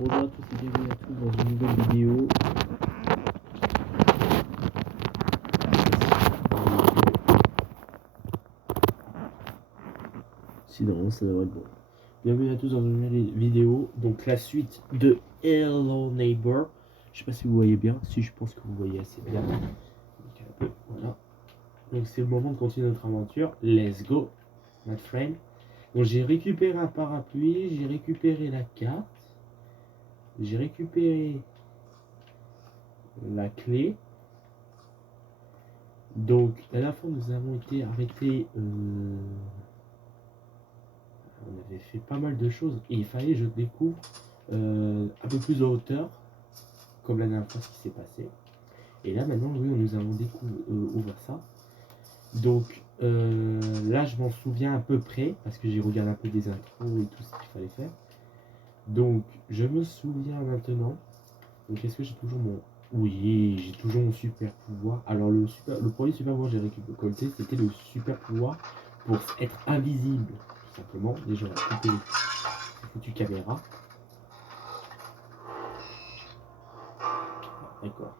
Bonjour à tous et bienvenue à tous dans une nouvelle vidéo. Sinon, ça devrait être bon. Bienvenue à tous dans une nouvelle vidéo. Donc la suite de Hello Neighbor. Je sais pas si vous voyez bien. Si, je pense que vous voyez assez bien. Donc, un peu, voilà. Donc c'est le moment de continuer notre aventure. Let's go, my friend. Donc j'ai récupéré un parapluie, j'ai récupéré la carte, j'ai récupéré la clé. Donc la dernière fois nous avons été arrêtés, on avait fait pas mal de choses et il fallait que je découvre un peu plus de hauteur, comme la dernière fois ce qui s'est passé. Et là maintenant oui nous avons ouvert ça. Donc là je m'en souviens à peu près parce que j'ai regardé un peu des intros et tout ce qu'il fallait faire. Donc je me souviens maintenant. Donc est-ce que j'ai toujours mon... Oui, j'ai toujours mon super pouvoir. Alors le premier super pouvoir que j'ai récolté, c'était le super pouvoir pour être invisible. Tout simplement. Déjà on va couper les foutues caméras. D'accord.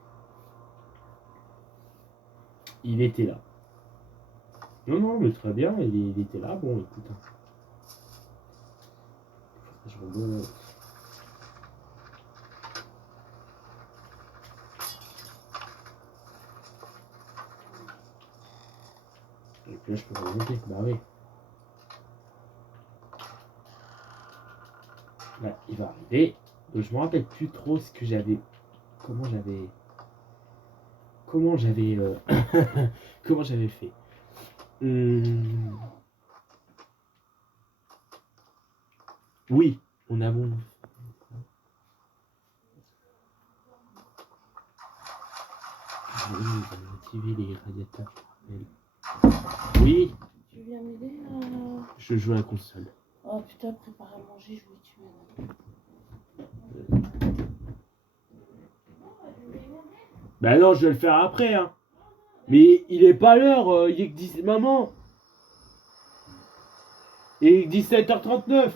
Il était là. Non, non, mais très bien, il était là. Bon, écoute. Je rebondis. Et puis là, je peux remonter. Bah oui. Là, il va arriver. Donc, je me rappelle plus trop ce que j'avais. Comment j'avais. Comment j'avais. Comment j'avais fait. Oui, on a bon. Oui, on va activer les radiateurs. Oui. Tu viens m'aider Je joue à la console. Oh putain, prépare à manger, je voulais que tu m'aides. Bah non, je vais le faire après, hein. Mais il est pas l'heure, il est que 10... Maman. Il est que 17h39.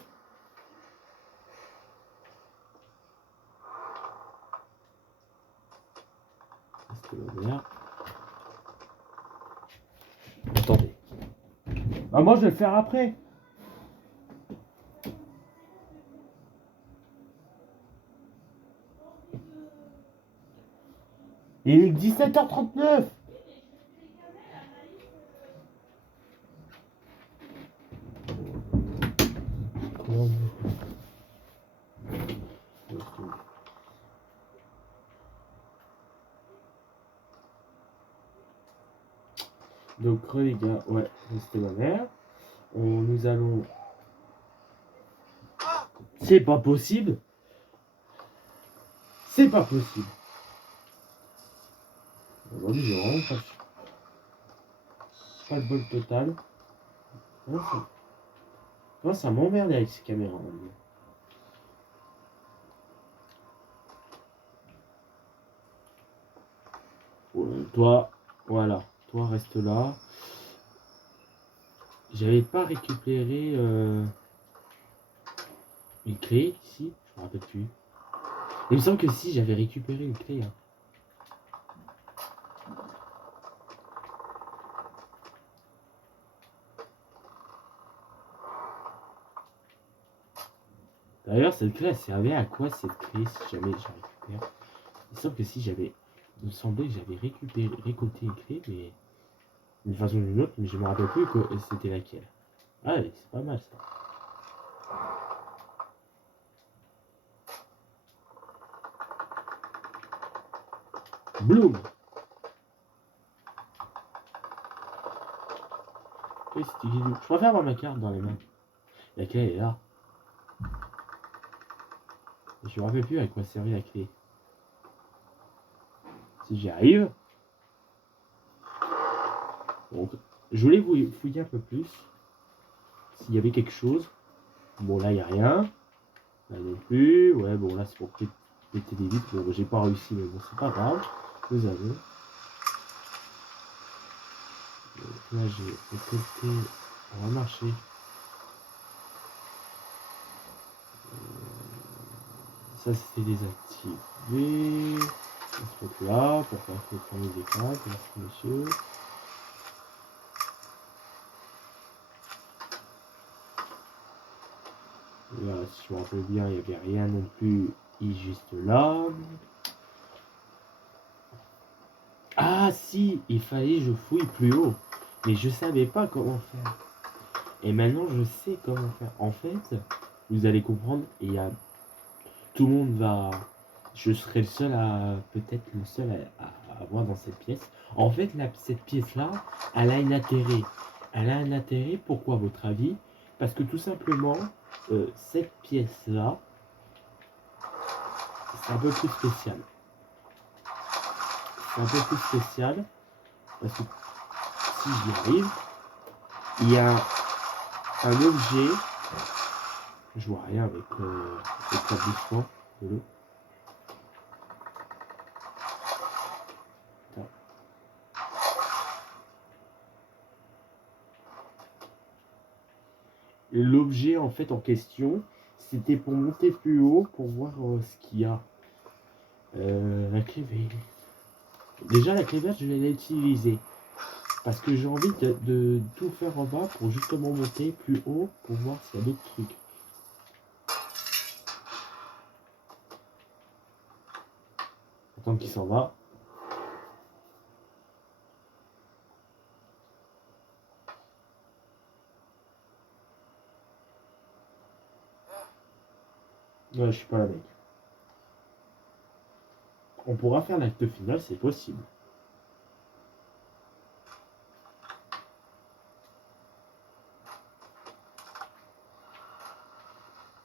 Attendez. Bah moi je vais le faire après. Il est que 17h39. Donc les gars, ouais, c'était ma mère. Nous allons... C'est pas possible. C'est pas possible. Aujourd'hui j'ai vraiment pas le bol total. Ça m'emmerde avec ces caméras. Toi, voilà. Toi reste là. J'avais pas récupéré une clé ici. Je me rappelle plus. Il me semble que si j'avais récupéré une clé. Hein. D'ailleurs, cette clé, elle servait à quoi cette clé si jamais je récupère? Il me semble que si j'avais. Il me semblait que j'avais récolté une clé, mais d'une façon ou d'une autre, mais je me rappelle plus que c'était laquelle. Ah, ouais, c'est pas mal ça. Bloom! Je préfère avoir ma carte dans les mains. La clé elle est là. Je me rappelle plus à quoi servait la clé. Si j'y arrive. Donc, je voulais vous fouiller un peu plus. S'il y avait quelque chose. Bon, là, il n'y a rien. Là non plus. Ouais, bon, là, c'est pour péter des vitres. Bon, j'ai pas réussi, mais bon, c'est pas grave. Nous avons. Donc, là, j'ai récolté. On va marcher. Ça c'était désactivé. On se retrouve là pour faire le premier des 4. Merci monsieur. Là, si je me rappelle bien, il n'y avait rien non plus. Il est juste là. Ah si, il fallait que je fouille plus haut. Mais je savais pas comment faire. Et maintenant je sais comment faire. En fait, vous allez comprendre, il y a... tout le monde va... Je serai le seul à... peut-être le seul à avoir dans cette pièce. En fait, cette pièce-là, elle a un intérêt. Elle a un intérêt, pourquoi à votre avis? Parce que tout simplement, cette pièce-là, c'est un peu plus spécial. C'est un peu plus spécial. Parce que si j'y arrive, il y a un objet. Je vois rien avec l'établissement de l'eau. L'objet en fait en question, c'était pour monter plus haut pour voir ce qu'il y a. La clé verte. Déjà la clé verte, je vais l'utiliser. Parce que j'ai envie de tout faire en bas pour justement monter plus haut pour voir s'il y a d'autres trucs. Attends qu'il s'en va. Ouais, je suis pas là, mec. On pourra faire l'acte final, c'est possible.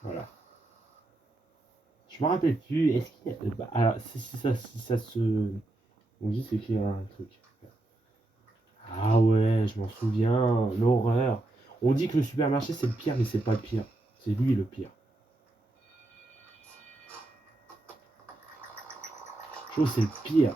Voilà. Je me rappelle plus. Est-ce qu'il y a... bah, alors, si ça se... On dit c'est qu'il y a un truc. Ah ouais, je m'en souviens. L'horreur. On dit que le supermarché c'est le pire, mais c'est pas le pire. C'est lui le pire. Je trouve que c'est le pire.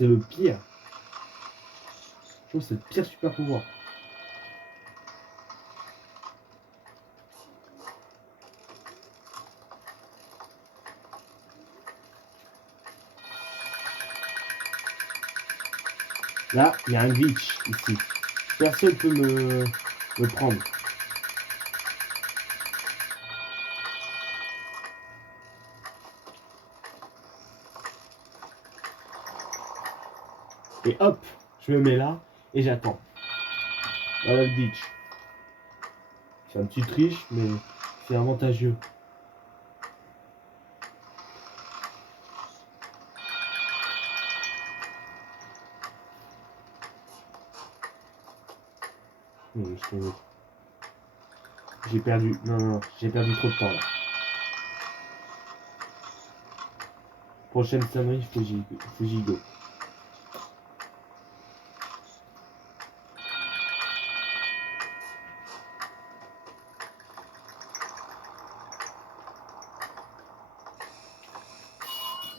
C'est le pire. Je trouve que c'est le pire super pouvoir. Là, il y a un glitch ici. Personne peut me prendre. Et hop, je me mets là et j'attends. Voilà le glitch. C'est un petit triche, mais c'est avantageux. J'ai perdu. Non, non, j'ai perdu trop de temps là. Prochaine sonnerie, Fujigo.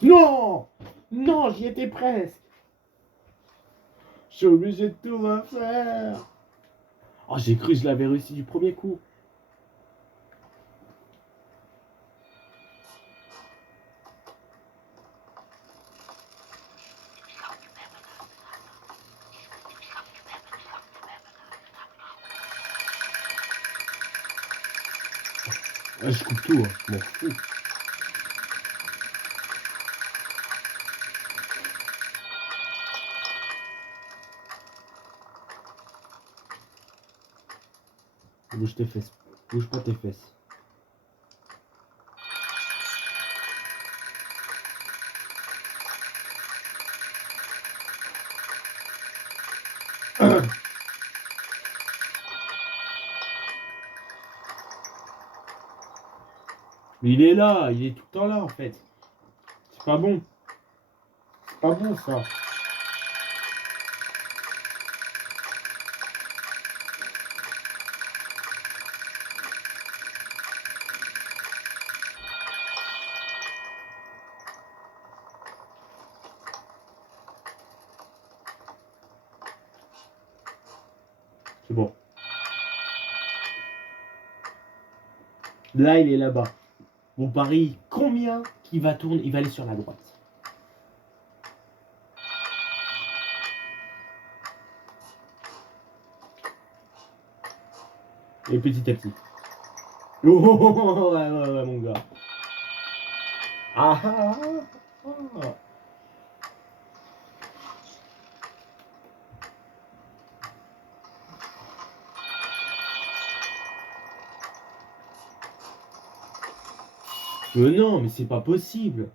Non! Non, j'y étais presque. Je suis obligé de tout refaire. Oh, j'ai cru que je l'avais réussi du premier coup. Ah, je coupe tout, hein. Je m'en fous. Bouge tes fesses. Bouge pas tes fesses. Mais il est là, il est tout le temps là en fait. C'est pas bon. C'est pas bon ça. C'est bon. Là, il est là-bas. Mon pari, combien qu'il va tourner? Il va aller sur la droite. Et petit à petit. Oh, ouais, ouais, ouais, mon gars. Ah, ah, ah, ah. Mais non, mais c'est pas possible.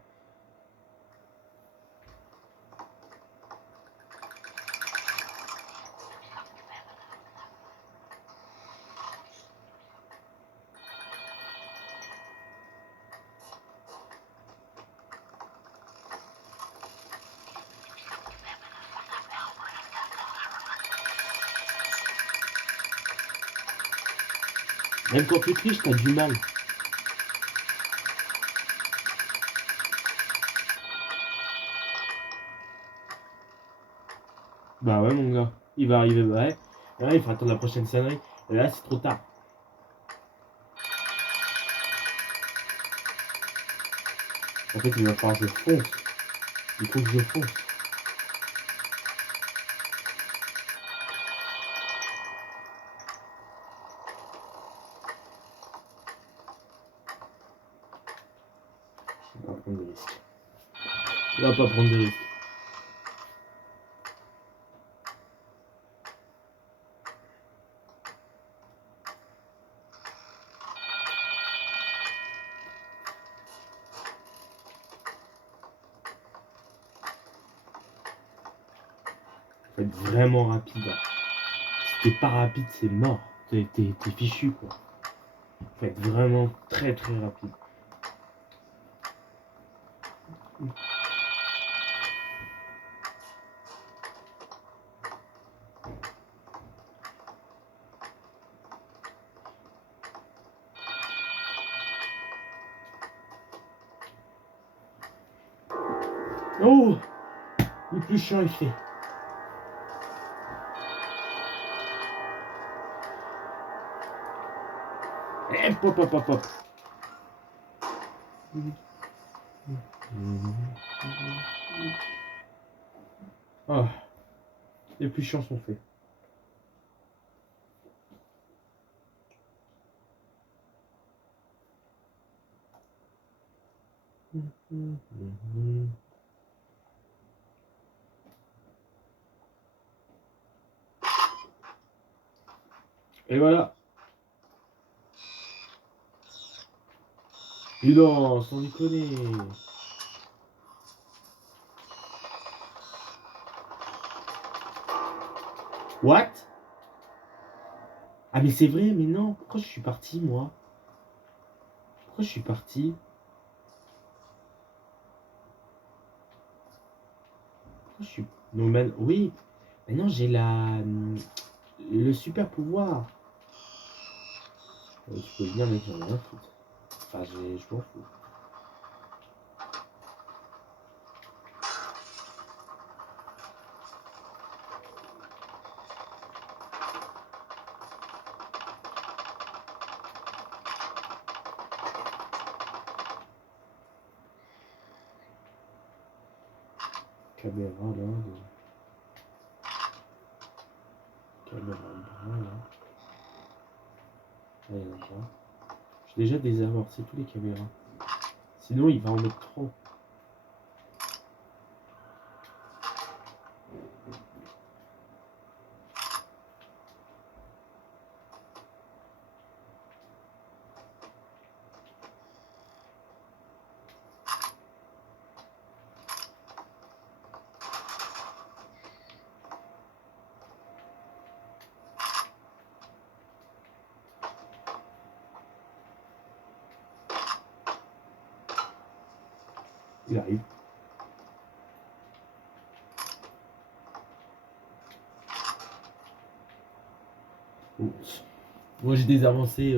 Même quand tu triches, t'as du mal. Bah ouais, mon gars. Il va arriver, ouais. Ouais, il faut attendre la prochaine sonnerie. Et là, c'est trop tard. En fait, il va falloir que je fonce. Il faut que je fonce. On va prendre des risques. On va pas prendre de risques. Faut être vraiment rapide. Si t'es pas rapide, c'est mort. T'es fichu, quoi. Faut être vraiment très très rapide. Oh! Le plus chiant est fait. Et pop, pop, pop, pop. Ah, les plus chiants sont faits. Et voilà. Et non, sans déconner. What? Ah mais c'est vrai, mais non. Pourquoi je suis parti, moi? Pourquoi je suis parti? Pourquoi je suis... Non, man... Oui. Maintenant, j'ai la... Le super pouvoir. Tu peux venir, mec, j'en ai rien à foutre. Enfin, je m'en fous. Caméra, là. Caméra, là. Là, il y en a pas. J'ai déjà désamorcé tous les caméras. Sinon, il va en mettre trop. Il arrive. Bon. Moi j'ai désavancé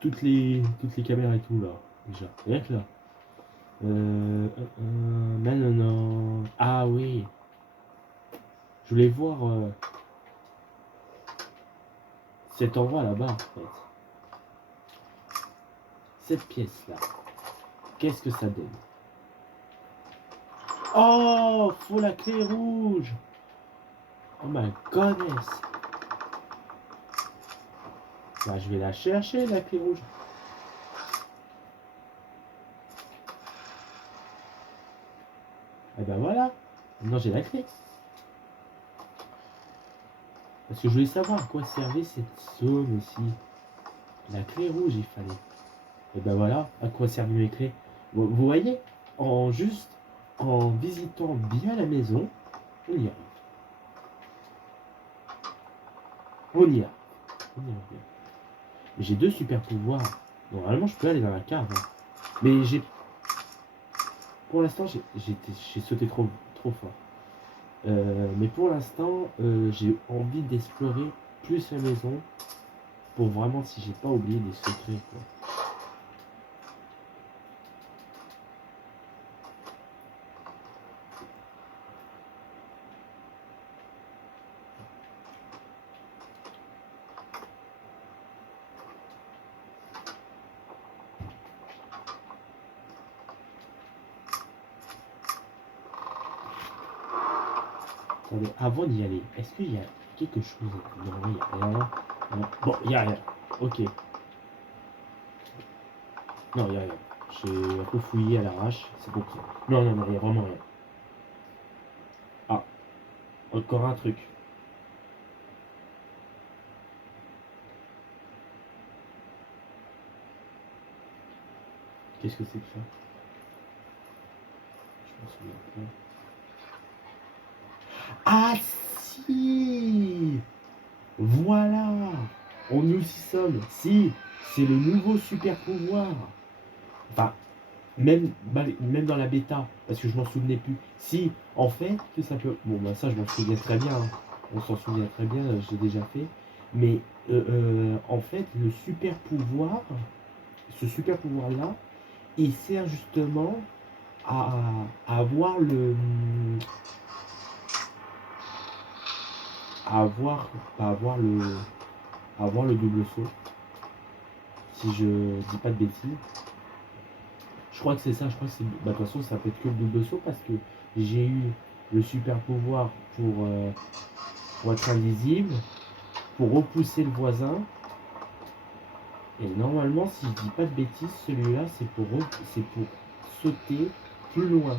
toutes les caméras et tout là. Déjà. Rien que là. Maintenant. Ah oui. Je voulais voir cet endroit là-bas en fait. Cette pièce là. Qu'est-ce que ça donne? Oh, faut la clé rouge. Oh my goodness. Bah, je vais la chercher la clé rouge. Et ben voilà. Maintenant j'ai la clé. Parce que je voulais savoir à quoi servait cette zone aussi. La clé rouge il fallait. Et ben voilà, à quoi servent mes clés. Vous voyez, en visitant bien la maison, on y arrive. On y arrive. On y arrive. J'ai 2 super pouvoirs. Normalement, je peux aller dans la cave. Hein. Mais pour l'instant, j'ai sauté trop fort. Mais pour l'instant, j'ai envie d'explorer plus la maison pour vraiment, si j'ai pas oublié des secrets. Quoi. Attendez, avant d'y aller, est-ce qu'il y a quelque chose? Non, il n'y a rien. Non. Bon, il n'y a rien. Ok. Non, il n'y a rien. J'ai un peu fouillé à l'arrache, c'est pour ça. Non, non, non, il n'y a vraiment rien. Ah, encore un truc. Qu'est-ce que c'est que ça? Je m'en souviens pas. Ah si! Voilà! On nous y sommes. Si, c'est le nouveau super pouvoir. Enfin, même dans la bêta, parce que je m'en souvenais plus. Si, en fait, que ça peut. Bon, bah ça, je m'en souviens très bien. Hein. On s'en souvient très bien, j'ai déjà fait. Mais en fait, ce super pouvoir-là, il sert justement à, à avoir le. À avoir. À avoir le. À avoir le double saut. Si je dis pas de bêtises. Je crois que c'est ça, je crois que c'est. Bah, de toute façon, ça peut être que le double saut parce que j'ai eu le super pouvoir pour être invisible, pour repousser le voisin. Et normalement, si je dis pas de bêtises, celui-là, c'est pour sauter plus loin.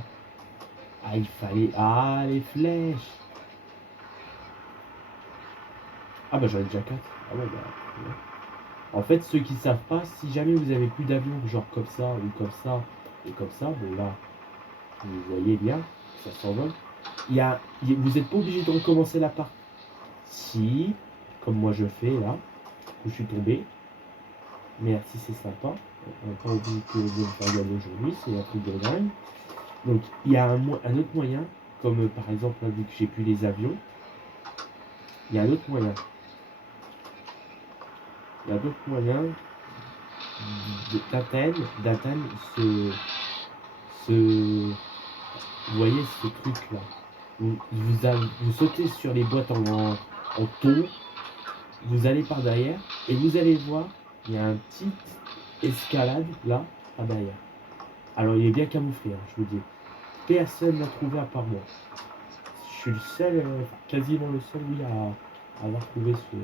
Ah, il fallait. Ah, les flèches! Ah, bah, j'en ai déjà 4. Ah, ouais, bah. Ouais. En fait, ceux qui savent pas, si jamais vous avez plus d'avion, genre comme ça, ou comme ça, et comme ça, bon là, vous voyez bien, ça s'envole. Vous n'êtes pas obligé de recommencer la part. Si, comme moi je fais là, où je suis tombé. Merci, c'est sympa. On n'a pas oublié que de me faire gagner aujourd'hui, c'est un truc de dingue. Donc il y a un autre moyen, comme par exemple là, vu que j'ai plus les avions, il y a un autre moyen. Il y a d'autres moyens d'atteindre ce, vous voyez ce truc là. Vous sautez sur les boîtes en taux, vous allez par derrière et vous allez voir, il y a un petit escalade là, par derrière. Alors il est bien camouflé, hein, je vous dis. Personne n'a trouvé à part moi. Je suis le seul, quasiment le seul, oui, à avoir trouvé ce.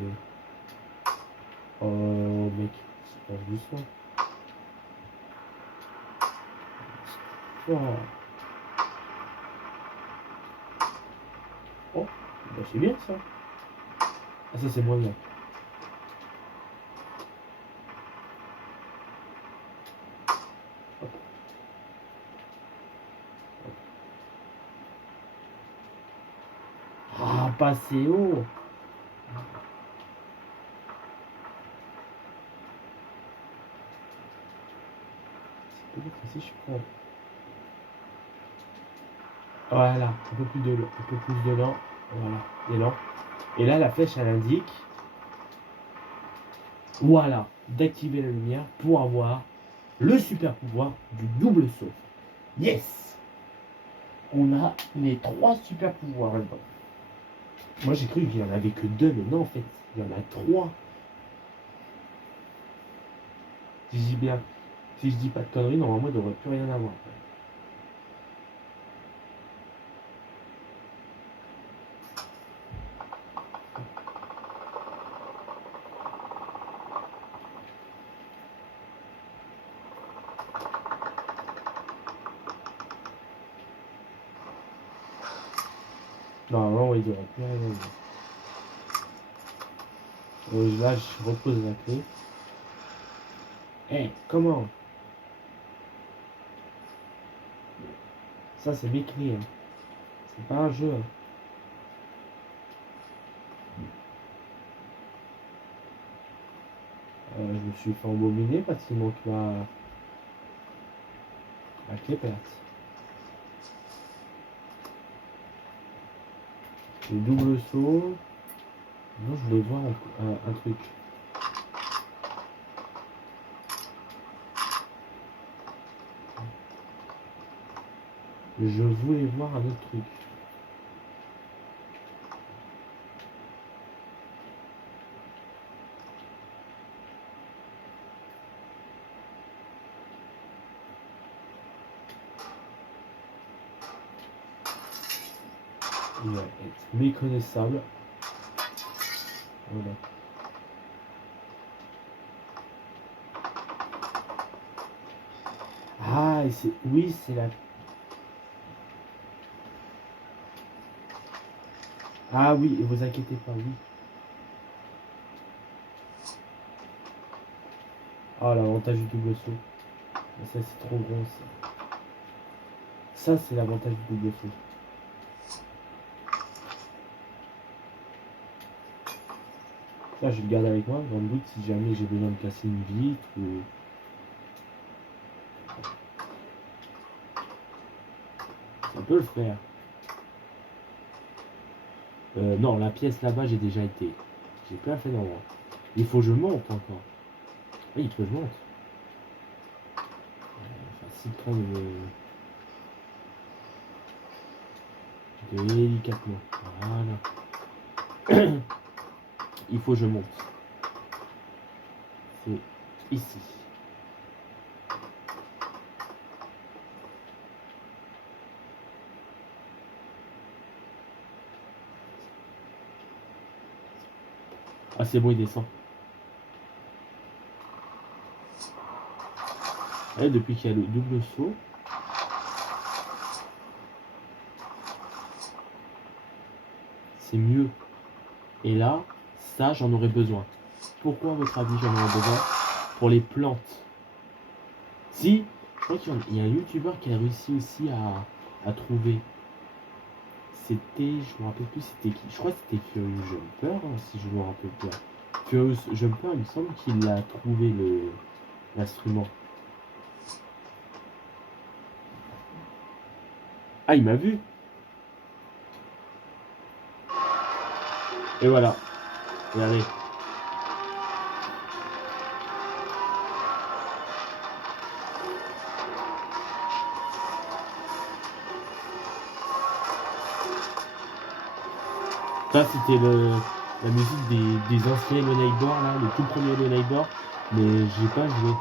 Oh mec, c'est pas doucement. Oh, oh bah c'est bien ça. Ah ça c'est moyen. Hop, hop. Ah, pas assez haut. C'est peut-être que si je prends. Voilà, un peu plus de lent. Voilà, d'élan. Et là, la flèche, elle indique, voilà, d'activer la lumière pour avoir le super pouvoir du double saut. Yes! On a les 3 super pouvoirs là-dedans. Moi, j'ai cru qu'il n'y en avait que 2, mais non, en fait, il y en a 3. Si je dis bien, si je dis pas de conneries, normalement, il ne devrait plus rien avoir. Normalement, ouais, il devrait plus rien avoir. Là, je repose la clé. Eh, comment? Ça, c'est mes clés. Hein. C'est pas un jeu. Hein. Je me suis fait embobiner parce qu'il manque ma clé perte. Le double saut. Non, je voulais voir un truc. Je voulais voir un autre truc. Il va être méconnaissable. Voilà. Ah, et c'est. Oui, c'est la. Ah oui, et vous inquiétez pas, oui. Ah, l'avantage du double saut. Mais ça, c'est trop gros, ça. Ça, c'est l'avantage du double saut. Ça, je le garde avec moi, dans le doute, si jamais j'ai besoin de casser une vitre ou. Ça peut le faire. Non, la pièce là-bas, j'ai déjà été. J'ai plein fait d'endroits. Il faut que je monte encore. Oui, il faut que je monte. Facile train de délicatement. Voilà. Il faut que je monte. C'est ici. Ah, c'est bon, il descend. Et depuis qu'il y a le double saut, c'est mieux. Et là, ça, j'en aurais besoin. Pourquoi, à votre avis, j'en aurais besoin? Pour les plantes. Si, je crois qu'il y a un youtubeur qui a réussi aussi à trouver. C'était, je me rappelle plus c'était qui. Je crois que c'était Furious Jumper, hein, si je me rappelle bien. Furious Jumper, il me semble qu'il a trouvé l'instrument. Ah, il m'a vu. Et voilà. Regardez. Ça, c'était la musique des anciens Hello Neighbor, là, le tout premier Hello Neighbor. Mais j'ai pas joué.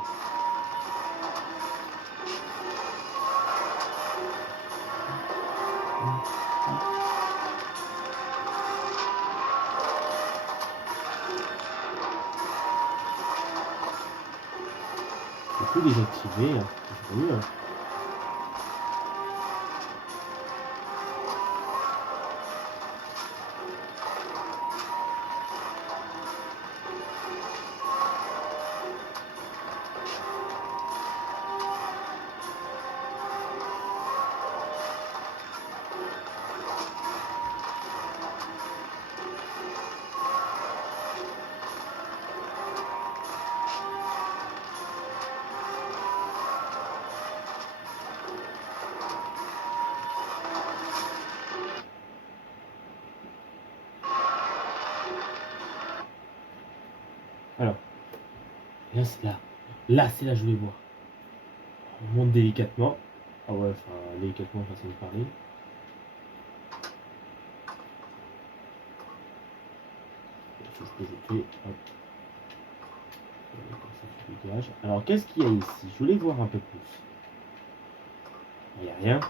J'ai tout désactivé. Hein. C'est mieux. Hein. Là, c'est là. Là, c'est là, je vais voir. On monte délicatement. Ah ouais, enfin, délicatement, façon de parler. Ça, je peux jeter. Hop. Comme ça, tu dégages. Alors, qu'est-ce qu'il y a ici? Je voulais voir un peu plus. Il n'y a rien.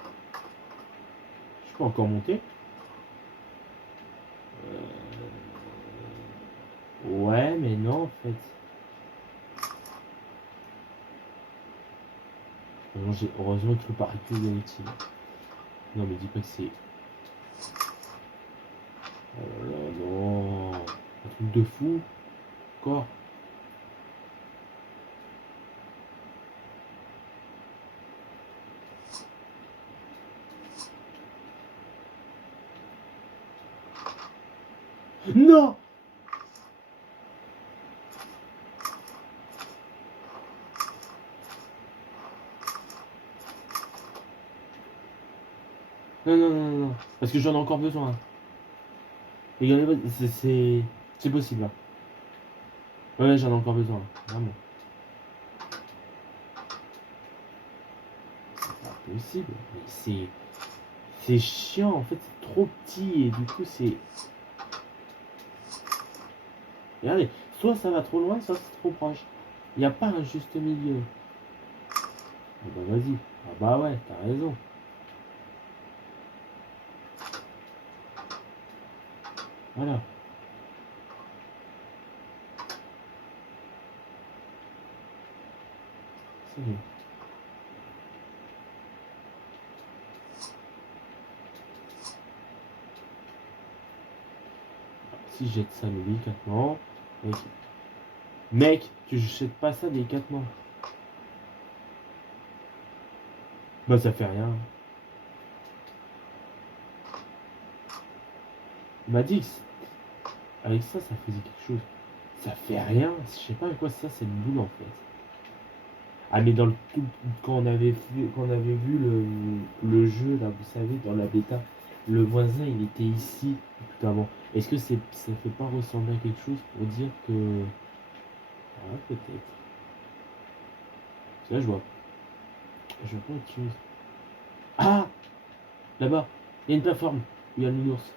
Je peux encore monter? Ouais, mais non, en fait. Heureusement que le paracule est utile. Non, mais dis pas que c'est... Oh là là, non. Un truc de fou. Encore. Non! Non, non, non, non. Parce que j'en ai encore besoin. Regardez, c'est possible. Là. Ouais, j'en ai encore besoin. Vraiment. C'est pas possible. Mais c'est chiant. En fait, c'est trop petit. Et du coup, c'est... Regardez. Soit ça va trop loin, soit c'est trop proche. Il n'y a pas un juste milieu. Ah bah vas-y. Ah bah ouais, t'as raison. Voilà. C'est bon. Si je jette ça délicatement. Mec. Mec, tu jettes pas ça délicatement. Bah ça fait rien. Il m'a dit que avec ça, ça faisait quelque chose. Ça fait rien. Je sais pas à quoi ça, cette boule en fait. Ah mais dans le tout, quand on avait vu le jeu là, vous savez, dans la bêta, le voisin il était ici tout avant. Est-ce que ça fait pas ressembler à quelque chose pour dire que... Ah peut-être. Parce que là je vois pas autre chose. Ah là-bas, il y a une plateforme où il y a le nounours.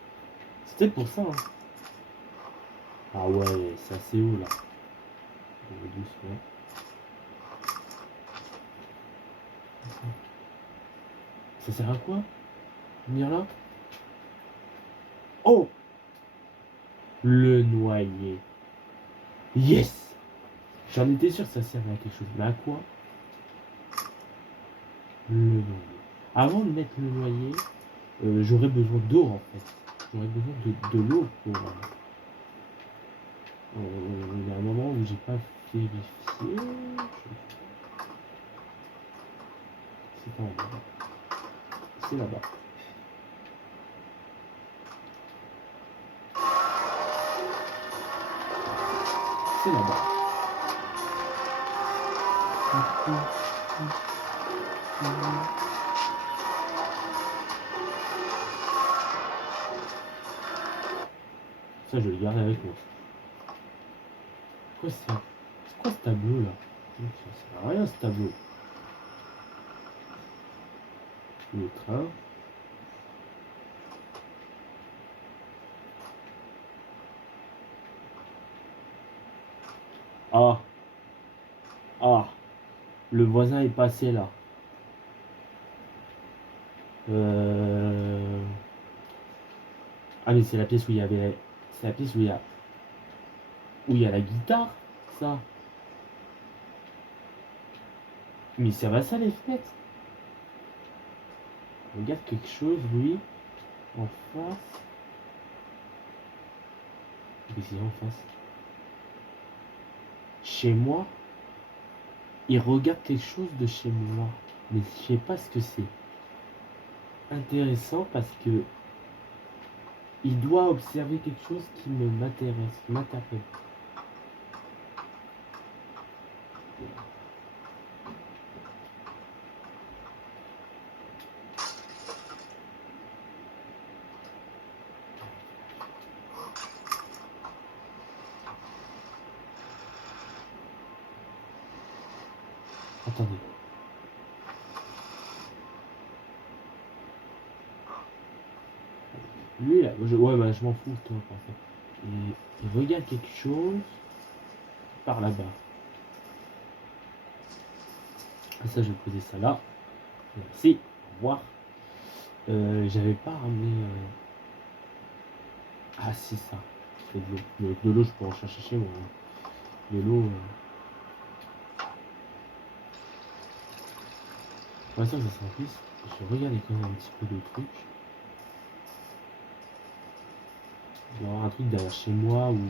C'est peut-être pour ça hein. Ah ouais, c'est assez haut là. On va doucement. Ça sert à quoi? Venir là? Oh! Le noyer. Yes! J'en étais sûr que ça servait à quelque chose. Mais à quoi? Le noyer. Avant de mettre le noyer, j'aurais besoin d'eau en fait. J'aurais besoin de l'eau pour. Il y a un moment où j'ai pas vérifié. C'est pas en bas. C'est là-bas. C'est là-bas. Ça, je le garde avec moi. Quoi ça? C'est quoi ce tableau là? Ça sert à rien ce tableau. Le train. Ah! Ah! Le voisin est passé là. Euh... Ah mais c'est la pièce où il y avait... C'est la pièce où il y a... Où il y a la guitare, ça. Mais ça va ça les fenêtres. Regarde quelque chose, lui. En face. Qu'est-ce qu'il y a en face? Chez moi. Il regarde quelque chose de chez moi. Mais je sais pas ce que c'est. Intéressant parce que il doit observer quelque chose qui m'intéresse, qui m'interpelle. Attendez. Lui là, ouais bah je m'en fous toi en fait. Il regarde quelque chose par là-bas. Ah, ça je vais poser ça là. Merci, au revoir. J'avais pas ramené. Ah si ça. C'est de l'eau. Mais avec de l'eau je peux en chercher chez moi. Hein. De l'eau. Pour l'instant que ça s'emplisse, je vais regarder quand même un petit peu de trucs. Il doit y avoir un truc derrière chez moi ou.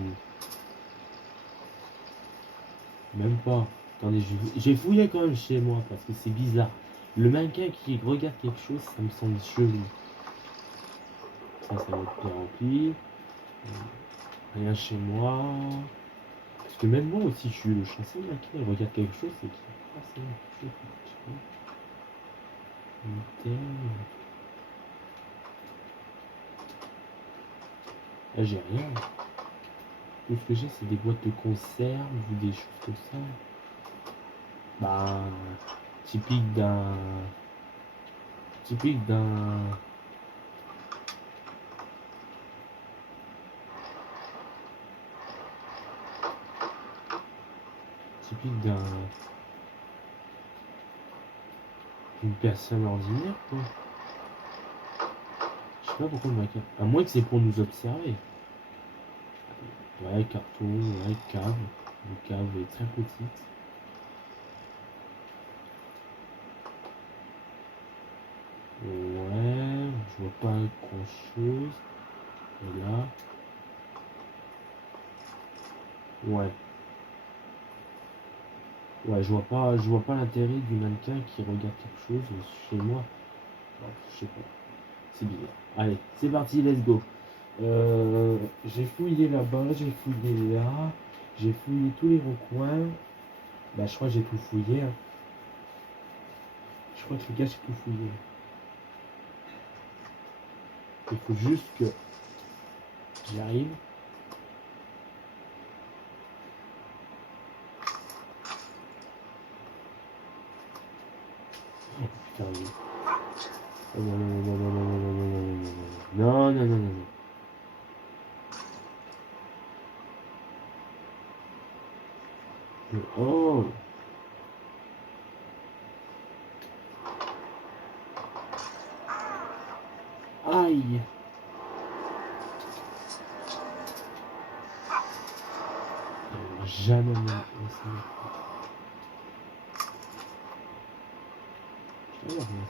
Même pas. Attendez, j'ai fouillé quand même chez moi parce que c'est bizarre. Le mannequin qui regarde quelque chose, ça me semble chelou. Ça va être bien rempli. Rien chez moi. Parce que même moi aussi, je suis le chanceux, le mannequin, il regarde quelque chose, c'est qu'il n'y a pas forcément quelque chose. Là, j'ai rien. Tout ce que j'ai, c'est des boîtes de conserve ou des choses comme ça. Bah, typique d'un. Typique d'un. Typique d'un. Une personne ordinaire, quoi. Je sais pas pourquoi le maquin. À moins que c'est pour nous observer. Ouais, carton, ouais, cave. Le cave est très petite. Ouais, je vois pas grand chose. Et là. Ouais. Ouais, je vois pas l'intérêt du mannequin qui regarde quelque chose chez moi. Bref, je sais pas. C'est bizarre. Allez, c'est parti, let's go. J'ai fouillé là-bas, j'ai fouillé là, j'ai fouillé tous les recoins. Bah, je crois que j'ai tout fouillé. Hein. Je crois que les gars, j'ai tout fouillé. Il faut juste que j'y arrive. Oh putain, oui. Oh, non, non, non, non, non, non, non, non, non, non, non, non, non, non, non. Oh, aïe. Jamais me laisser. Je vais voir, mais-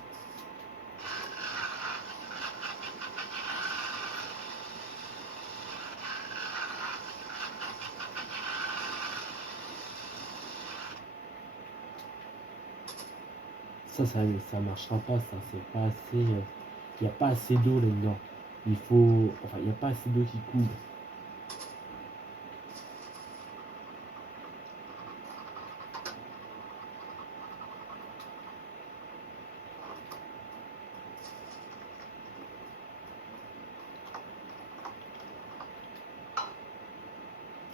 ça marchera pas, ça. C'est pas assez. Il n'y a pas assez d'eau là-dedans. Il faut. Enfin, il n'y a pas assez d'eau qui coule.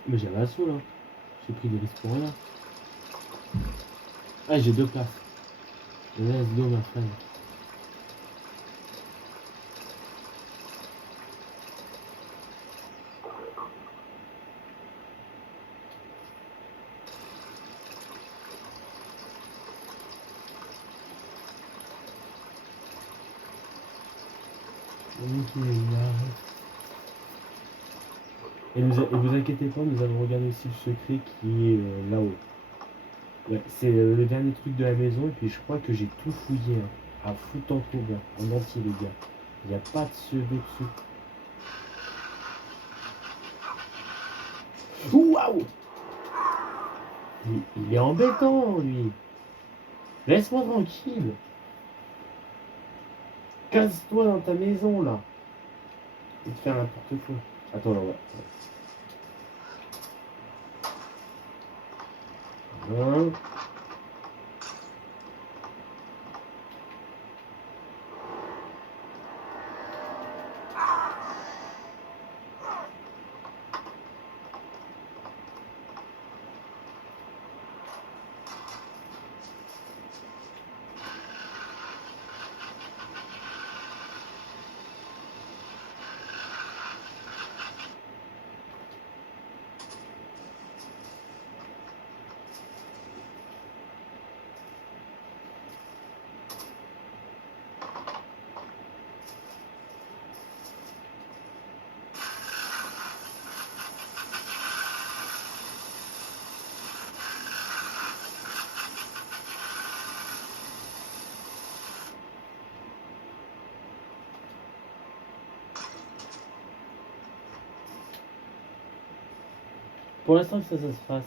Mais j'avais un saut là. J'ai pris des risques pour rien. Ah, j'ai deux places. Let's go, ma friend. Et vous inquiétez pas, nous allons regarder aussi le secret qui est là-haut. Ouais, c'est le dernier truc de la maison. Et puis je crois que j'ai tout fouillé. Hein, à foutre en courant. En entier, les gars. Il n'y a pas de pseudo-dessus. Waouh! Il est embêtant, lui. Laisse-moi tranquille. Casse-toi dans ta maison, là. Et te faire n'importe quoi. Attends, là, ouais. Hein. Pour l'instant que ça se fasse.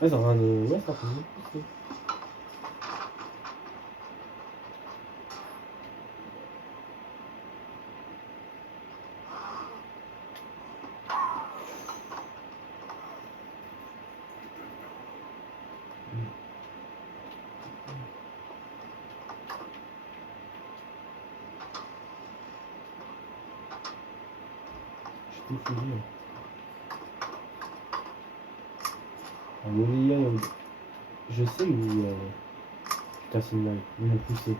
Ouais, ça va de... Ouais, ça va pousser. Je suis tout fouillé. Un mauvais œil. Je sais où... Putain, c'est mal. Ils m'ont poussé.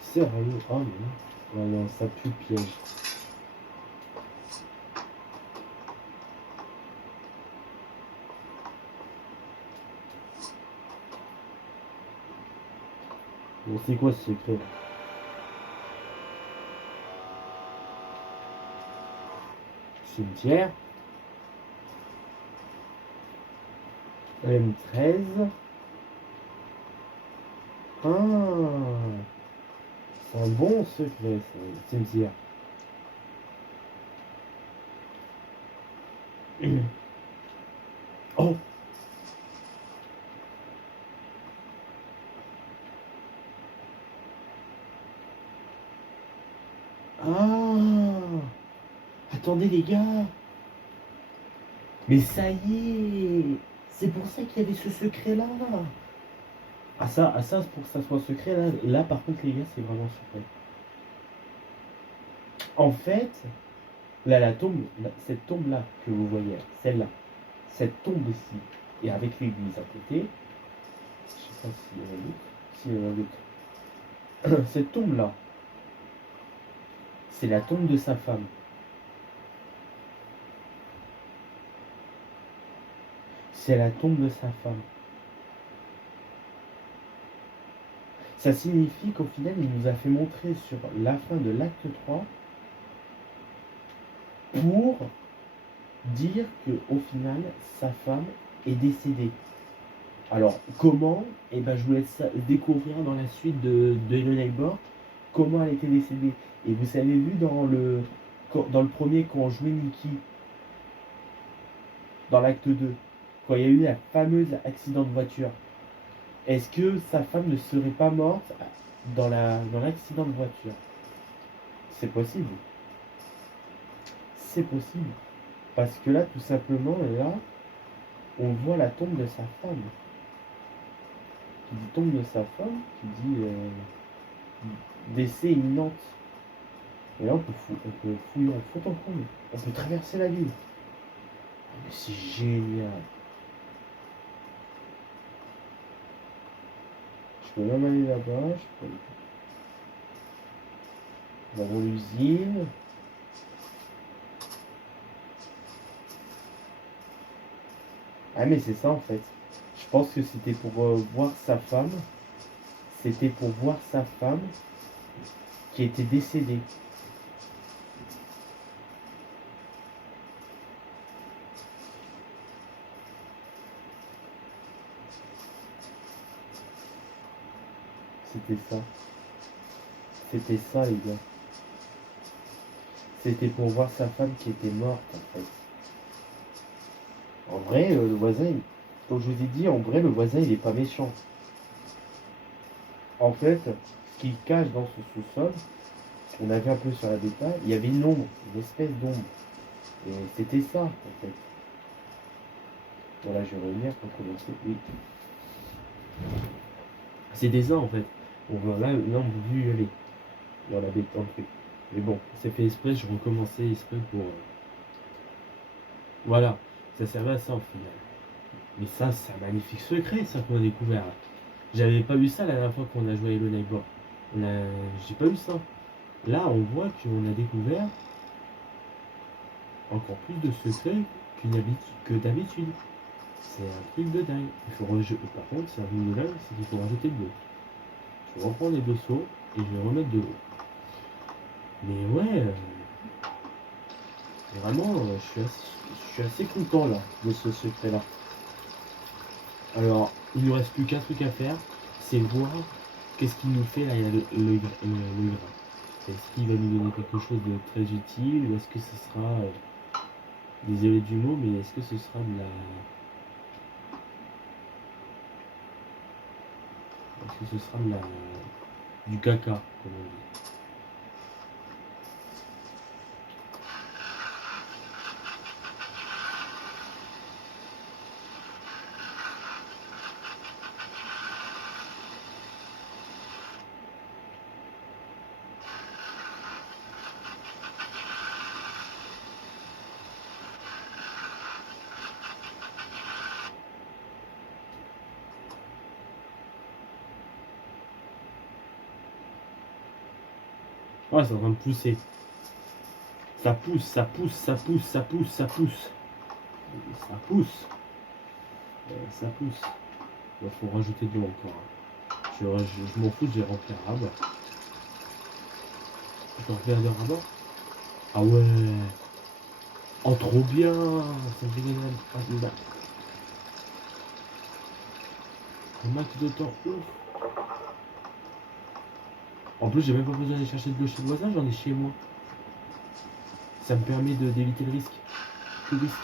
Sérieux? Oh non. Ouais, non, ça pue le piège. Bon, c'est quoi ce secret? Cimetière. M13. Ah, c'est un bon secret, ça, le cimetière. Oh! Ah! Attendez les gars! Mais ça y est! C'est pour ça qu'il y avait ce secret là! Ah ça, pour que ça soit secret là, là par contre les gars, c'est vraiment secret. En fait, là la tombe, cette tombe là que vous voyez, celle-là, cette tombe ici, et avec l'église à côté, je sais pas s'il y en a d'autres, s'il y en a d'autres. Cette tombe là, c'est la tombe de sa femme. C'est la tombe de sa femme. Ça signifie qu'au final, il nous a fait montrer sur la fin de l'acte 3 pour dire qu'au final, sa femme est décédée. Alors, comment? Eh ben, je vous laisse découvrir dans la suite de Hello Neighbor comment elle était décédée. Et vous avez vu dans le premier, quand on jouait Nikki, dans l'acte 2, quand il y a eu la fameuse accident de voiture, est-ce que sa femme ne serait pas morte dans l'accident de voiture? C'est possible. C'est possible. Parce que là, tout simplement, là, on voit la tombe de sa femme. Qui dit tombe de sa femme, qui dit décès imminente. Et là, on peut fouiller en fond en comble. On peut traverser la ville. Oh, mais c'est génial. Je peux même aller là-bas. Je peux... Dans l'usine. Ah, mais c'est ça en fait. Je pense que c'était pour voir sa femme. C'était pour voir sa femme qui était décédée. C'était ça. C'était ça, les gars. C'était pour voir sa femme qui était morte, en fait. En vrai, le voisin, comme je vous ai dit, en vrai, le voisin, il est pas méchant. En fait, ce qu'il cache dans ce sous-sol, on a vu un peu sur la bêta, il y avait une ombre, une espèce d'ombre. Et c'était ça, en fait. Voilà, je vais revenir pour commencer. Oui. C'était ça, en fait. Bon, là, on peut plus y aller. Dans la bêta, en fait. Mais bon, c'est fait exprès, je recommençais exprès pour... Voilà, ça servait à ça, au final. Mais ça, c'est un magnifique secret, ça, qu'on a découvert. J'avais pas vu ça la dernière fois qu'on a joué à Hello Neighbor. J'ai pas vu ça. Là, on voit qu'on a découvert encore plus de secrets que d'habitude. C'est un truc de dingue. Par contre, c'est un truc de dingue, c'est qu'il faut rajouter de l'eau. Je vais reprendre les deux seaux et je vais remettre de l'eau. Mais ouais, vraiment, je suis assez content là de ce secret là. Alors, il nous reste plus qu'un truc à faire, c'est voir qu'est-ce qu'il nous fait là, le grain. Est-ce qu'il va nous donner quelque chose de très utile ou est-ce que ce sera, désolé du mot, mais est-ce que ce sera de la... Est-ce que ce sera de la... du caca, comme on dit. Ouais, c'est en train de pousser. Ça pousse, ça pousse, ça pousse, ça pousse, ça pousse. Ça pousse. Ça pousse. Il faut rajouter de l'eau encore. Je m'en fous, j'ai rempli un rabat. Je remplis un rabat. Ah ouais. Oh, trop bien. Ça me fait gagner un max de temps. Ouf. En plus, j'ai même pas besoin d'aller chercher de l'eau chez le voisin, j'en ai chez moi. Ça me permet d'éviter le risque. Tout risque.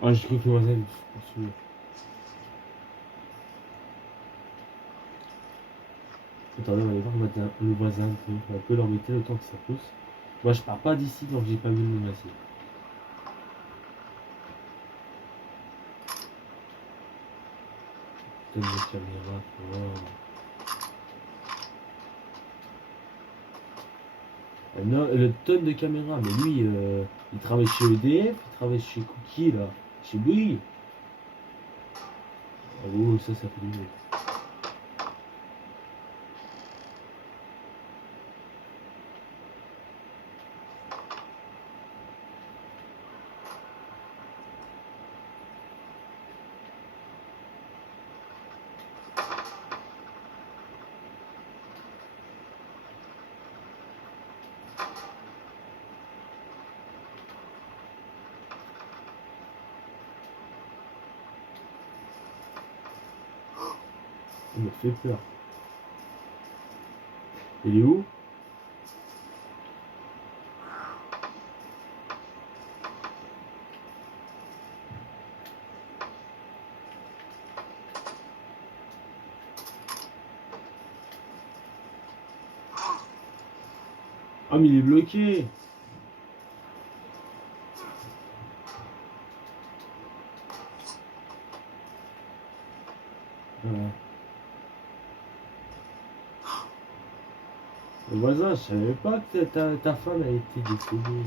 Ah, j'ai cru que le voisin il poursuivait. Attendez, on va aller voir le voisin un peu. On va un peu l'embêter le temps que ça pousse. Moi, je pars pas d'ici donc j'ai pas vu le menacer. Donne la caméra, toi. Non, le tonne de caméra, mais lui, il travaille chez EDF, il travaille chez Cookie, là, chez Bouygues. Oh, ça fait du bruit. Il me fait peur. Il est où? Ah, mais il est bloqué. Ouais. Le voisin, je savais pas que ta femme a été décédée.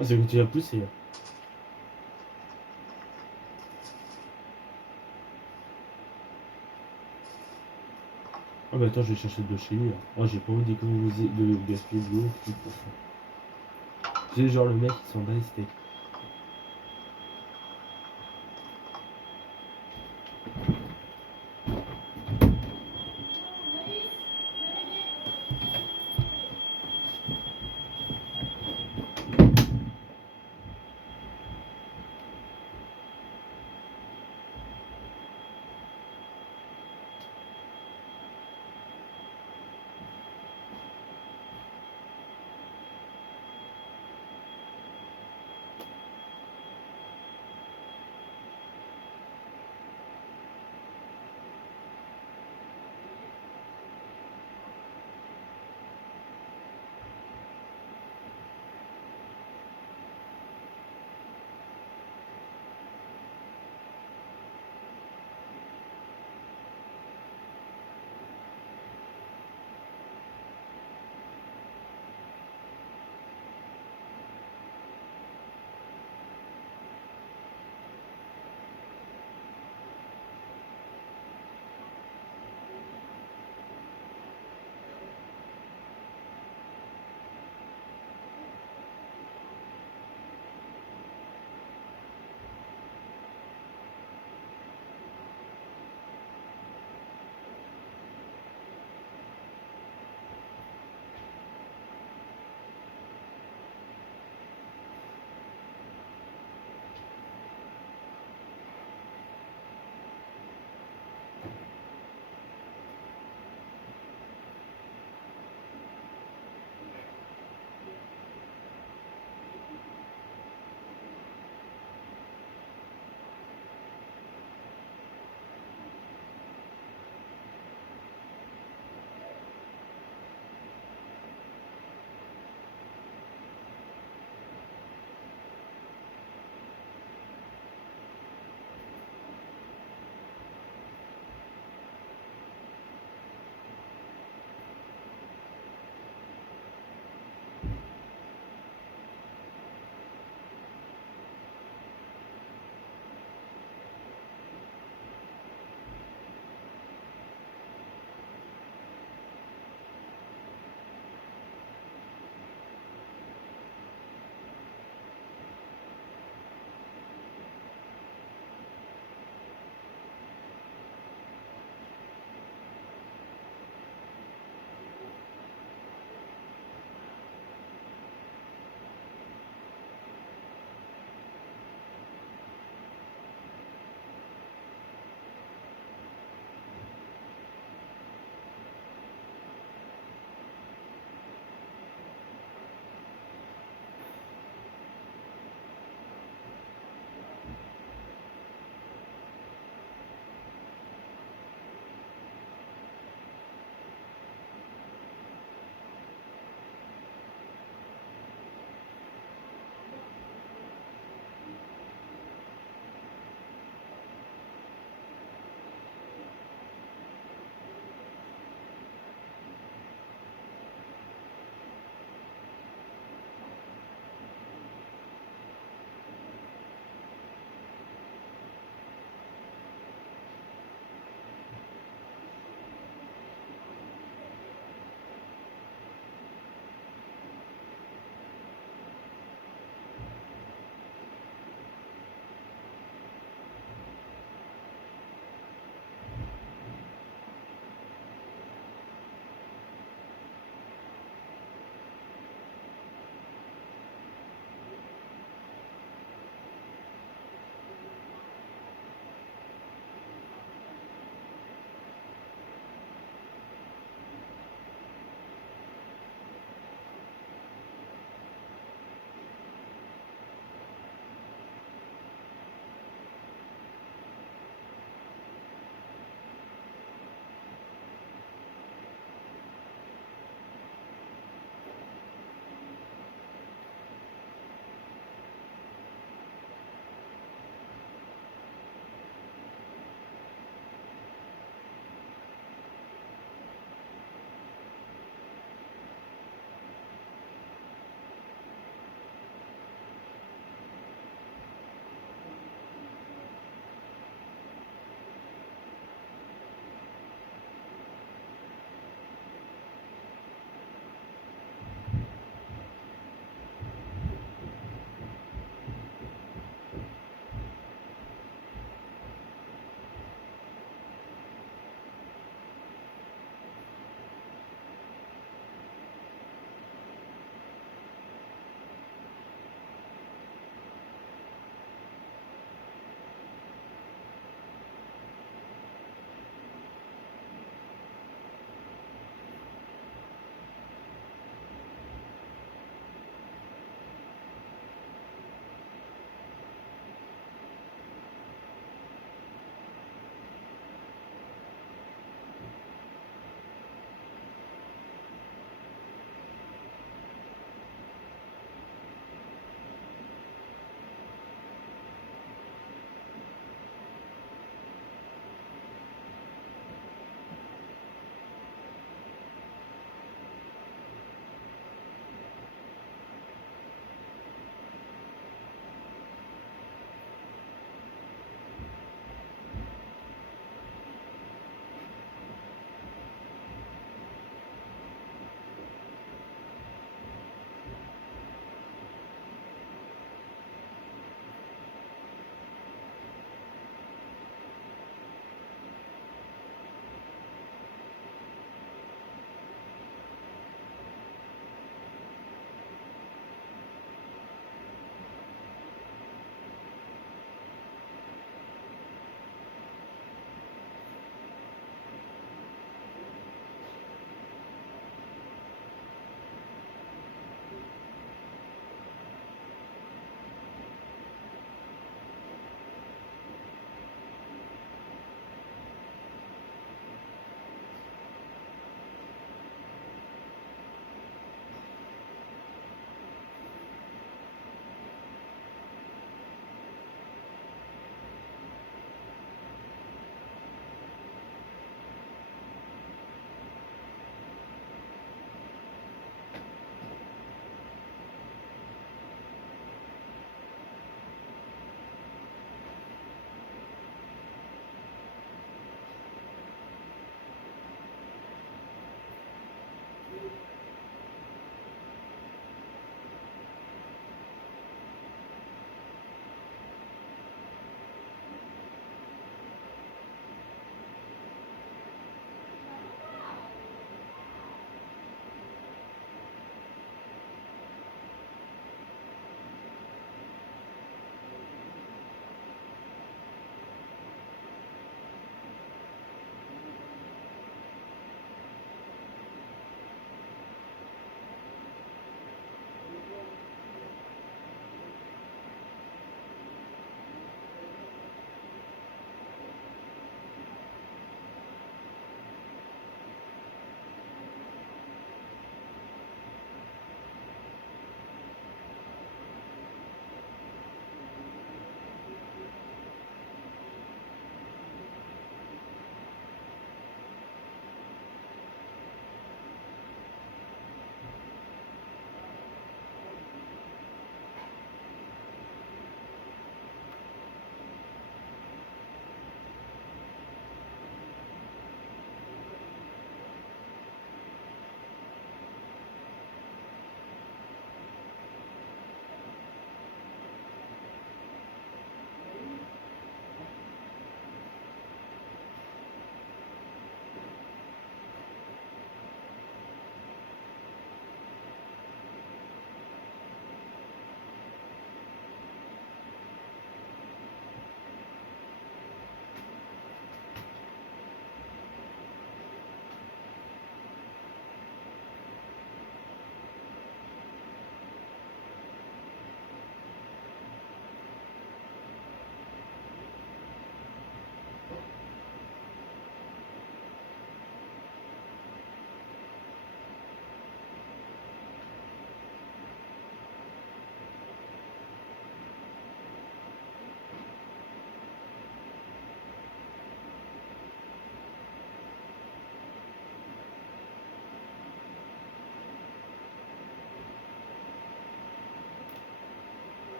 Ah, c'est que tu as poussé. Ah, bah attends, je vais chercher de l'eau chez lui. Là. Oh, j'ai pas envie d'économiser, de gaspiller de l'eau tout pour ça. Tu sais, genre le mec, il s'en bat les steaks.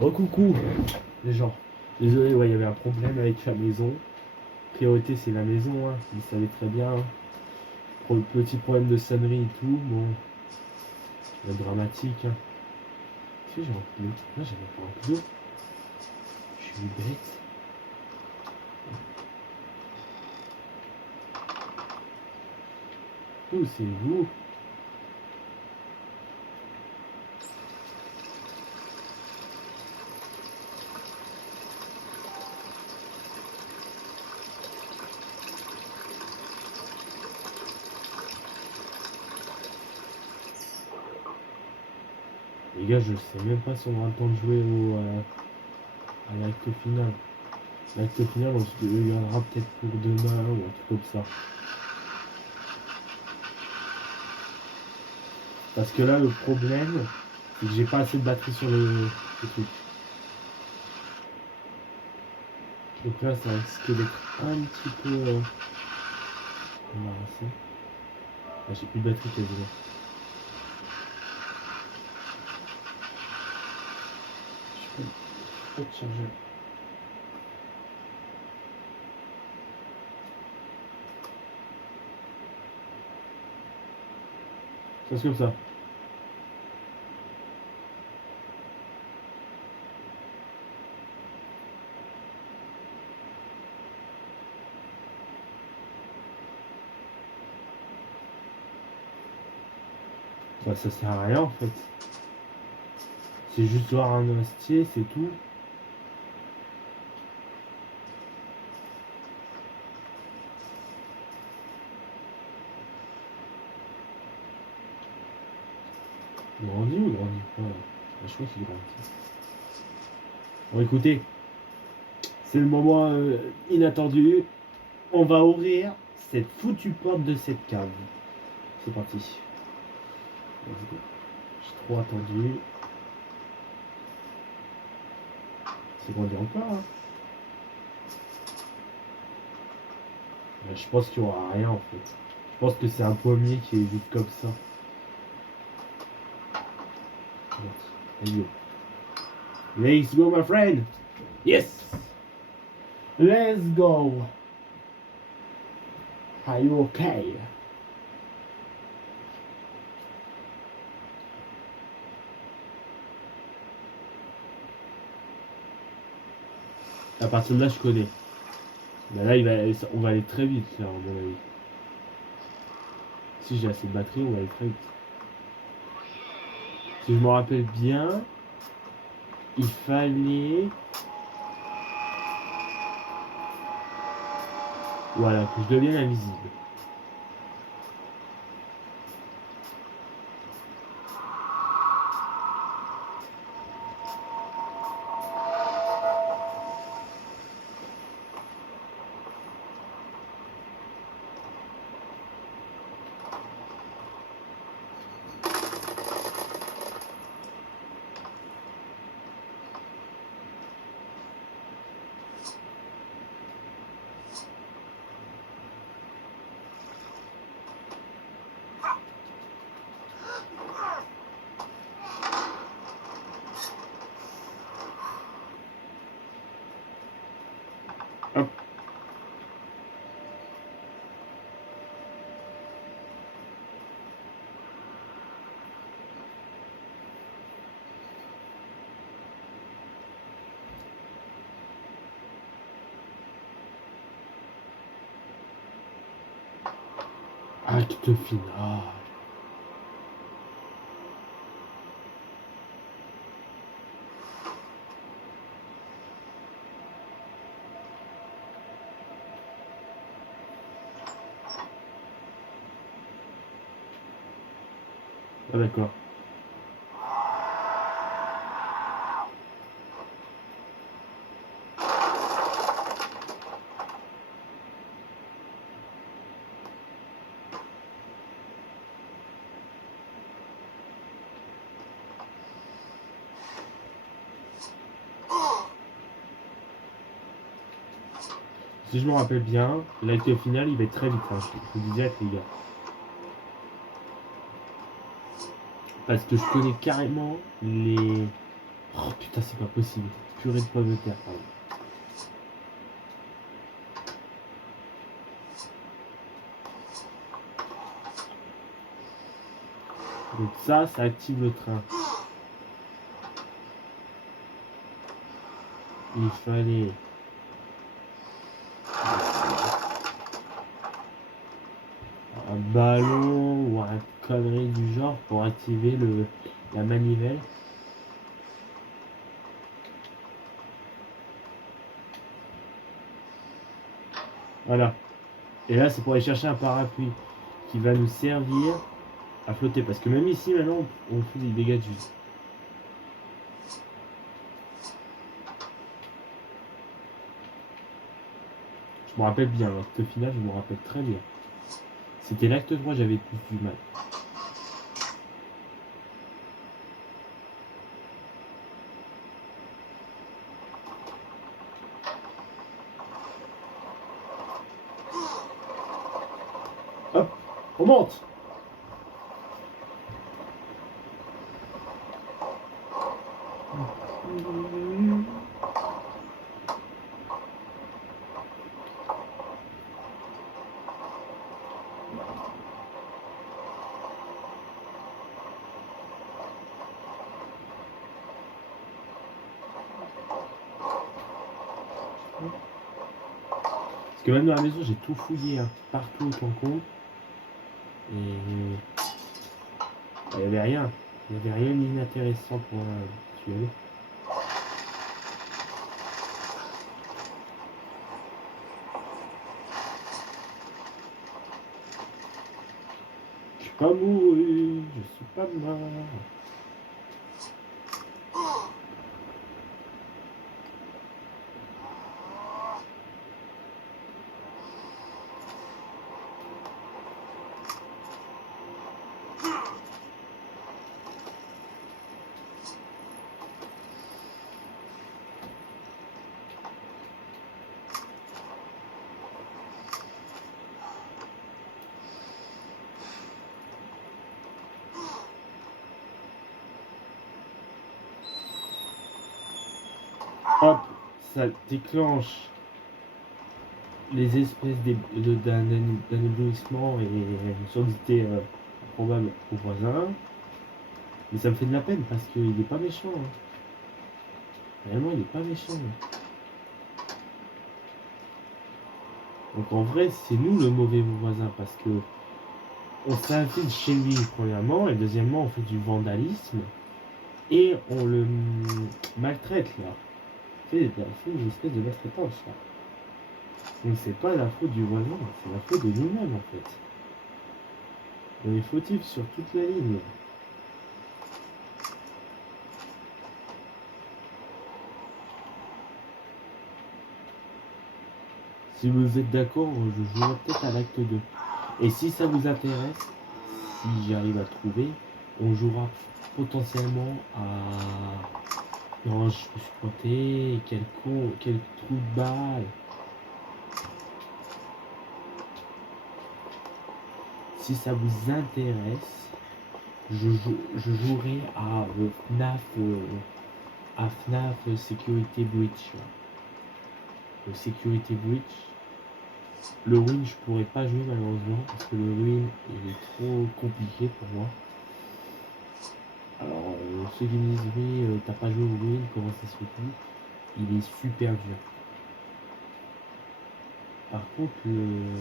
Recoucou les gens. Désolé, ouais, il y avait un problème avec la maison. Priorité, c'est la maison, hein. Vous savez très bien. Pour le petit problème de sonnerie et tout, bon, c'est dramatique. Hein. Est-ce que j'ai rempli d'eau? Non, j'avais pas rempli d'eau. Je suis bête. Où c'est vous? Les gars, je sais même pas si on aura le temps de jouer à l'acte final. L'acte final, on se le gardera peut-être pour demain ou un truc comme ça. Parce que là, le problème, c'est que j'ai pas assez de batterie sur le truc. Donc là, ça risque d'être un petit peu embarrassé. Ah, j'ai plus de batterie quasiment. Je peux pas te charger. Ça c'est comme ça. Bah, ça sert à rien en fait. C'est juste voir un hostier, c'est tout. Il grandit ou il grandit pas? Je crois qu'il grandit. Bon écoutez, c'est le moment inattendu. On va ouvrir cette foutue porte de cette cave. C'est parti. Let's go. J'ai trop attendu. C'est grandi encore. Hein. Je pense qu'il n'y aura rien en fait. Je pense que c'est un pommier qui est juste comme ça. Let's go. Let's go my friend. Yes. Let's go. Are you okay? À partir de là, je connais. Mais là, on va aller très vite, là, à mon avis. Si j'ai assez de batterie, on va aller très vite. Si je me rappelle bien, il fallait... Voilà, que je devienne invisible. Hop. Acte final. Ah d'accord. Si je me rappelle bien, l'acte final, il va être très vite. Hein. Je vous disais, les gars. Parce que je connais carrément les Oh putain, c'est pas possible. Purée de pommes de terre, pardon. Donc ça active le train. Il fallait un ballon ou un connerie du genre pour activer la manivelle. Voilà. Et là, c'est pour aller chercher un parapluie qui va nous servir à flotter. Parce que même ici, maintenant, on fout des dégâts de vie. Je me rappelle bien, l'acte final, je me rappelle très bien. C'était l'acte 3, j'avais plus du mal. Hop, on monte. Parce que même dans la maison, j'ai tout fouillé, hein, partout autant qu'on. Et il n'y avait rien. Il n'y avait rien d'inintéressant pour tuer. Je suis pas mouru, je suis pas mort. Hop, ça déclenche les espèces d'un éblouissement et une surdité probable au voisin. Mais ça me fait de la peine parce qu'il n'est pas méchant. Hein. Réellement, il n'est pas méchant. Donc en vrai, c'est nous le mauvais voisin parce que on s'infiltre chez lui premièrement et deuxièmement on fait du vandalisme et on le maltraite là. C'est une espèce de maltraitance là. Donc c'est pas la faute du voisin, c'est la faute de nous-mêmes en fait. On est fautif sur toute la ligne. Si vous êtes d'accord, je jouerai peut-être à l'acte 2. Et si ça vous intéresse, si j'arrive à trouver, on jouera potentiellement à... Non, je me suis planté, quel con, quel trou de balle. Si ça vous intéresse, je jouerai à FNAF Security Breach. Le Security Breach. Le win, je pourrais pas jouer malheureusement parce que le win il est trop compliqué pour moi. Alors, ceux qui me disent oui, t'as pas joué au win, comment ça se fait? Il est super dur. Par contre, le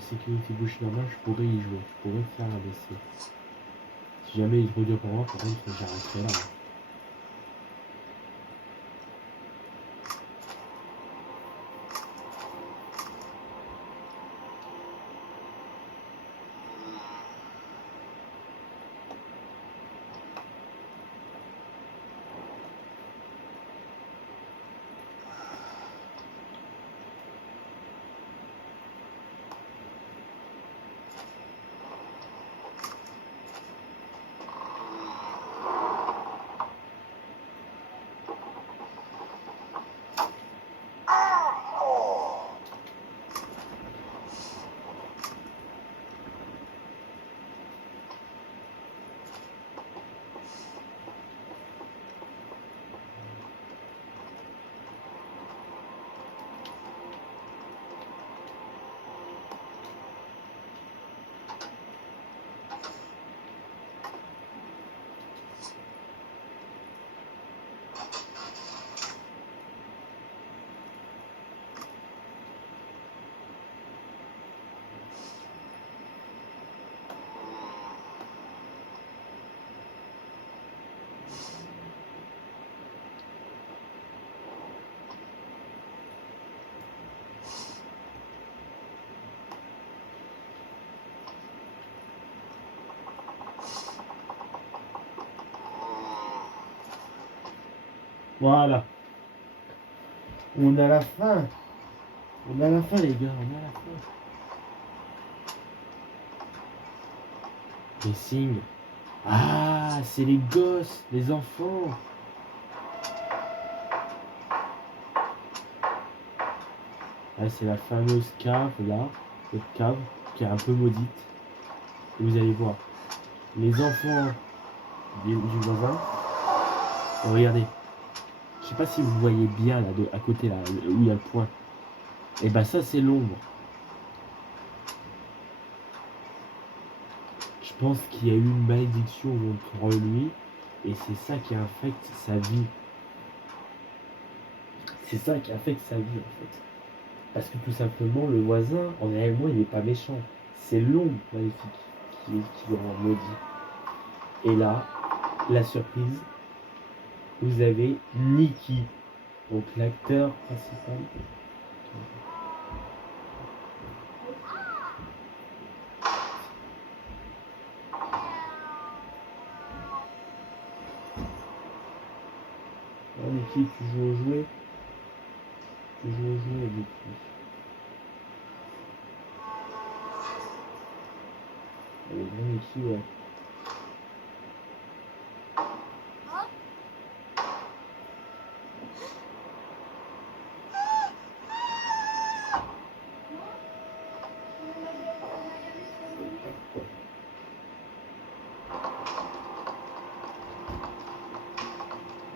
Security Breach normal, je pourrais y jouer. Je pourrais faire un essai. Si jamais il se redure pour moi, par contre, j'arrêterai là. Voilà. On a la fin. On a la fin, les gars. On a la fin. Les signes. Ah, c'est les gosses, les enfants. Ah, c'est la fameuse cave, là. Cette cave qui est un peu maudite. Et vous allez voir. Les enfants du voisin. Et regardez. Je sais pas si vous voyez bien là, à côté, là, où il y a le point. Et bah ça, c'est l'ombre. Je pense qu'il y a eu une malédiction contre lui. Et c'est ça qui infecte sa vie. C'est ça qui affecte sa vie, en fait. Parce que tout simplement, le voisin, en réellement, il n'est pas méchant. C'est l'ombre maléfique qui le rend maudit. Et là, la surprise, vous avez Nikki, donc l'acteur principal. Ah, Nikki, tu joues au jouet. Tu joues au jouet, Nikki. Le grand Nikki, ouais.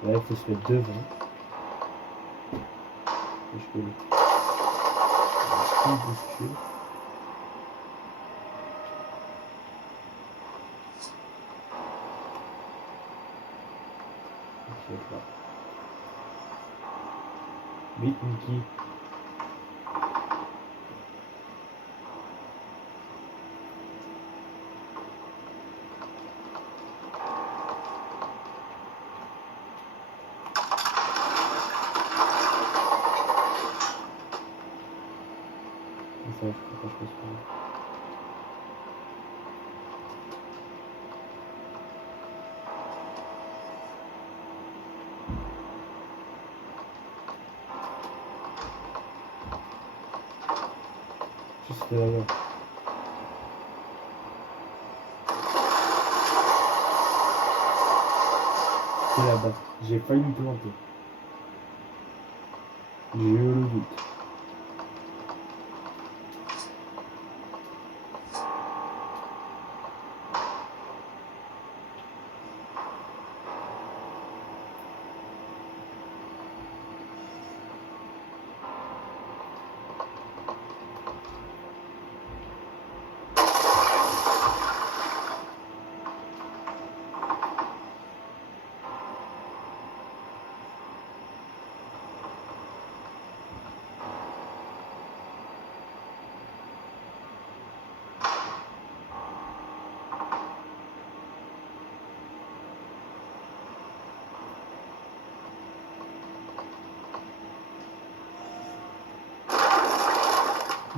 Ouais, il faut se mettre devant. Je peux le. Vite, Nikki. Ça, je sais pas, je pense pas. Juste là-bas. C'est là-bas. J'ai failli me planter. J'ai eu le doute.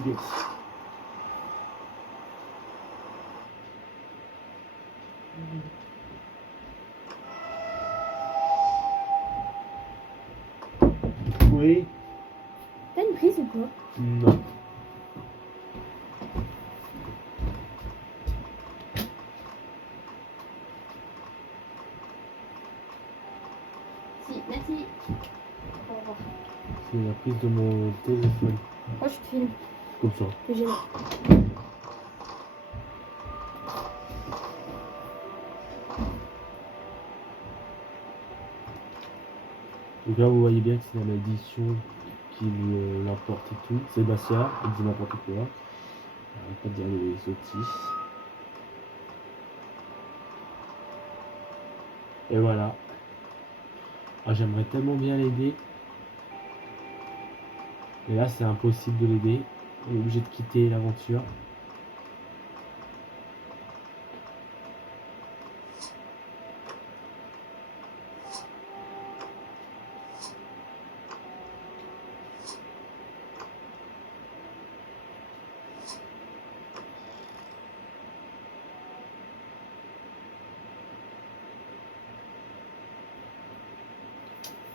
Yes. Oui. T'as une prise ou quoi? Non. Si, merci. Au revoir. C'est la prise de mon téléphone. Moi, je te filme. Comme ça. C'est gênant. Donc là, vous voyez bien que c'est la malédiction qui l'emporte et tout. Sébastien, il dit n'importe quoi. Arrête pas de dire des sottises. Et voilà. Ah, j'aimerais tellement bien l'aider. Mais là, c'est impossible de l'aider. On est obligé de quitter l'aventure.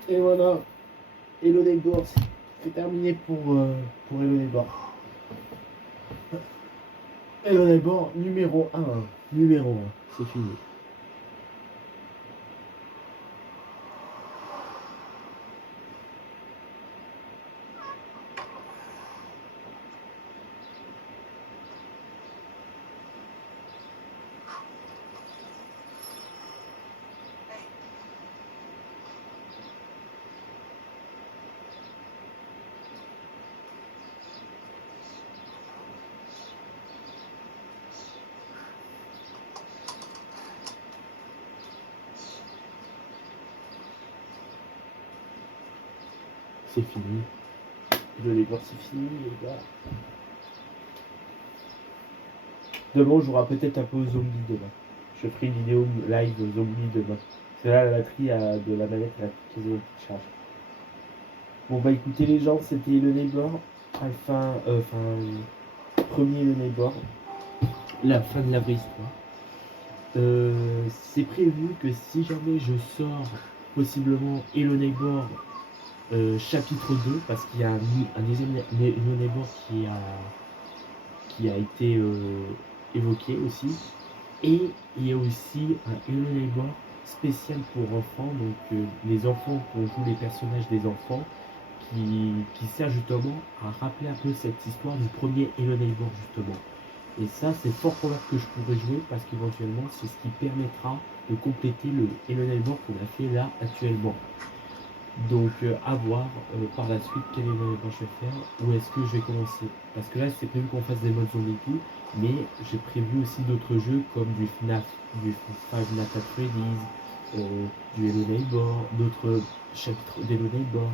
Et voilà, Hello Neighbor, c'est terminé pour Hello Neighbor. Hello Neighbor numéro 1. Numéro 1, c'est fini. C'est fini. Hello Neighbor, c'est fini les gars. Demain, on jouera peut-être un peu aux zombies demain. Je ferai une vidéo live aux zombies demain. C'est là la batterie de la manette elle a quasiment plus de charge. Bon bah écoutez les gens, c'était le Neighbor. Premier le Neighbor. La fin de la vraie histoire. C'est prévu que si jamais je sors possiblement Hello Neighbor chapitre 2, parce qu'il y a un deuxième Hello Neighbor qui a été évoqué aussi. Et il y a aussi un Hello Neighbor spécial pour enfants, donc les enfants qu'on joue les personnages des enfants, qui sert justement à rappeler un peu cette histoire du premier Hello Neighbor justement. Et ça, c'est fort probable que je pourrais jouer parce qu'éventuellement, c'est ce qui permettra de compléter le Hello Neighbor qu'on a fait là actuellement. Donc, à voir par la suite quel Hello Neighbor je vais faire, où est-ce que je vais commencer. Parce que là, c'est prévu qu'on fasse des modes zombies et tout, mais j'ai prévu aussi d'autres jeux comme du FNAF, du Five Nights at Freddy's, du Hello Neighbor, d'autres chapitres d'Hello Neighbor.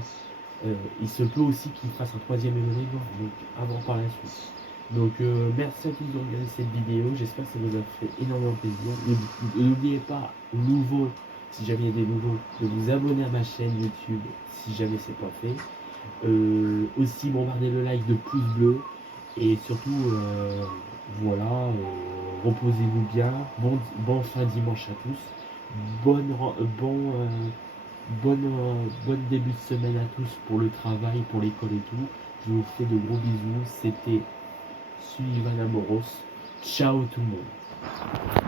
Il se peut aussi qu'il fasse un troisième Hello Neighbor, donc à voir par la suite. Donc merci à tous de regarder cette vidéo, j'espère que ça vous a fait énormément plaisir. N'oubliez pas, nouveau, si jamais il y a des nouveaux, de vous abonner à ma chaîne YouTube si jamais c'est pas fait. Aussi bombarder le like de pouces bleus et surtout voilà, reposez-vous bien, bon fin dimanche à tous, bonne début de semaine à tous pour le travail, pour l'école et tout. Je vous fais de gros bisous, c'était Sullivan Amoros. Ciao tout le monde.